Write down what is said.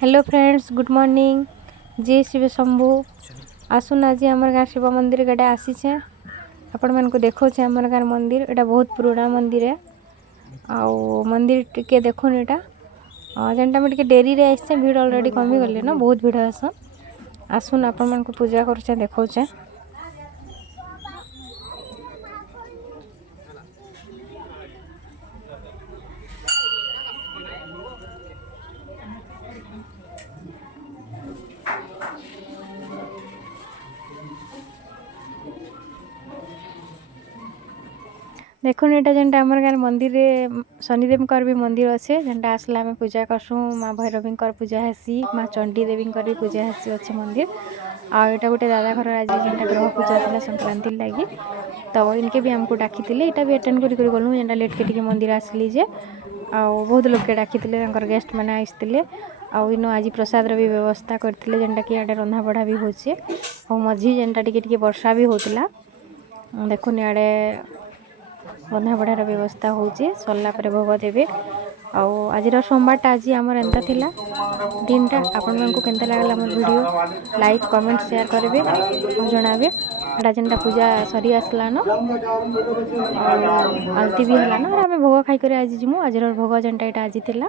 Hello friends, good morning. जय शिव शंभु। आसुन आज आम गाँ शिव मंदिर गटे आसीचे आपण मान को देखो आम गाँव मंदिर। एटा बहुत पुराना मंदिर है। आउ मंदिर टिके देखुन एटा जेनटा मुझे डेरी रे आसे भीड़ ऑलरेडी कमी गले ना, बहुत भीड़ आसन। आसुन आपण मान को पूजा करछे देखौछे। देखुन एटा जेनटा आमर गाँव मंदिर रे शनिदेव भी मंदिर अच्छे। जेनटा आसला आम पूजा करसुँ। माँ भैरवी पूजा हेसी, माँ चंडी देवी भी पूजा हेसी अच्छे मंदिर। आटा गोटे दादा घर आज जेनटा ग्रह पूजा था संक्रांति लगी, तो इनके भी आमको डाकी यहाँ भी अटेंड कर गलु। जेनटा लेट के मंदिर आसली जे बहुत लोग के डाकी गेस्ट मैंने आसते। आउ आज प्रसाद भी व्यवस्था करते जेनटा कि इे रंधा बढ़ा भी होचे। और मझी जेनटा टिके वर्षा भी होता। देखुन इे रंधा बढ़ार व्यवस्था होची सरला पर भोग देवे। आज सोमवारटा आज आमर एंता थिला दिनटा। आपण मानकु केनता लागला मोर वीडियो लाइक कमेंट शेयर करेंगे और जनाबे। एटा जेनटा पूजा सरी आसला न आलती भी हला न, आम भोग खाई आज जिमु। आज भोग जेनटा आज थिला।